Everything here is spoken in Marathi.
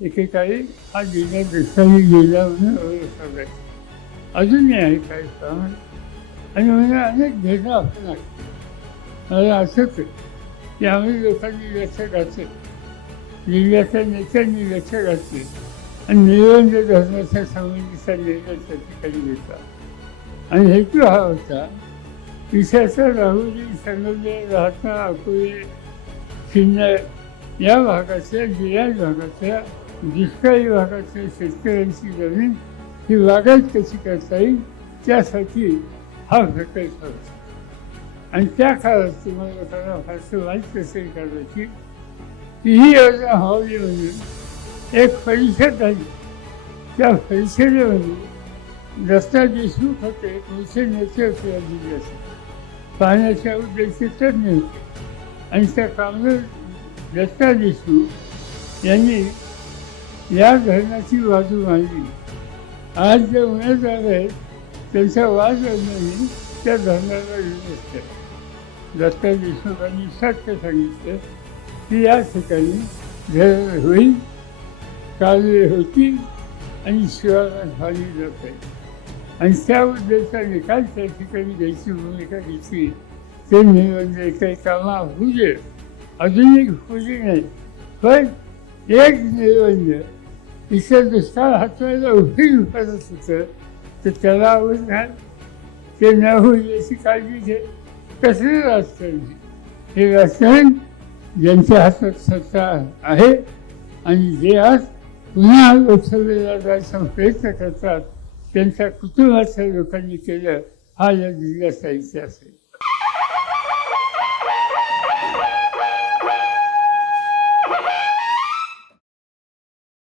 एकेकाळी हा जिल्हा दुष्काळी जिल्हा म्हणून ओळखला जायचा अजूनही आहे काही प्रमाणात आणि म्हणजे अनेक भेदं आपण आहेत. मला असंच की आम्ही लोकांनी लक्ष घातले. जिल्ह्याच्या नेत्यांनी लक्ष घातले. आणि निबंध धर्माच्या संबंधीचा निर्णय त्या ठिकाणी घेतला. आणि हेतू हा होता विशेषतः राहुरी संगमनेर राहता अकोले सिन्नर या भागाच्या जिल्ह्यात भागाच्या दुष्काळी भागाच्या शेतकऱ्यांची जमीन ही बागायत कशी करता येईल त्यासाठी हा प्रकल्प होता. आणि त्या काळात तुम्हाला लोकांना फारसं माहीत असेल करायची की ही योजना व्हावी म्हणून एक परिषद आली त्या परिषदेमध्ये दत्ता देशमुख होते पुढचे नेते होते या जिल्ह्याचे पाहण्याच्या उद्देशी तज्ञ होते आणि त्या कामगार दत्ता देशमुख यांनी या धरणाची बाजू मांडली. आज जे उमेदवार आहेत त्यांचा वाद नाही त्या धरणाला विरोध दत्ता देशमुखांनी सत्य सांगितलं की या ठिकाणी धरण होईल कालवे होतील आणि शिवाला झाली जात आहे आणि त्याबद्दलचा निकाल त्या ठिकाणी घ्यायची भूमिका घेतली. ते म्हणजे काही कामा होऊ दे. अजूनही खुशी नाही. पण एक निर्बंध इतर दुसरा हातवायला उभी करत होतं तर त्याला आवड घाल ते न होईल याची काळजी घे. कसले राजकारण हे राजकारण ज्यांच्या हातात सत्ता आहे आणि जे आज पुन्हा लोकसभेला जायचा प्रयत्न करतात त्यांच्या कुटुंबाच्या लोकांनी केलं हा या जिल्ह्याचा इतिहास आहे.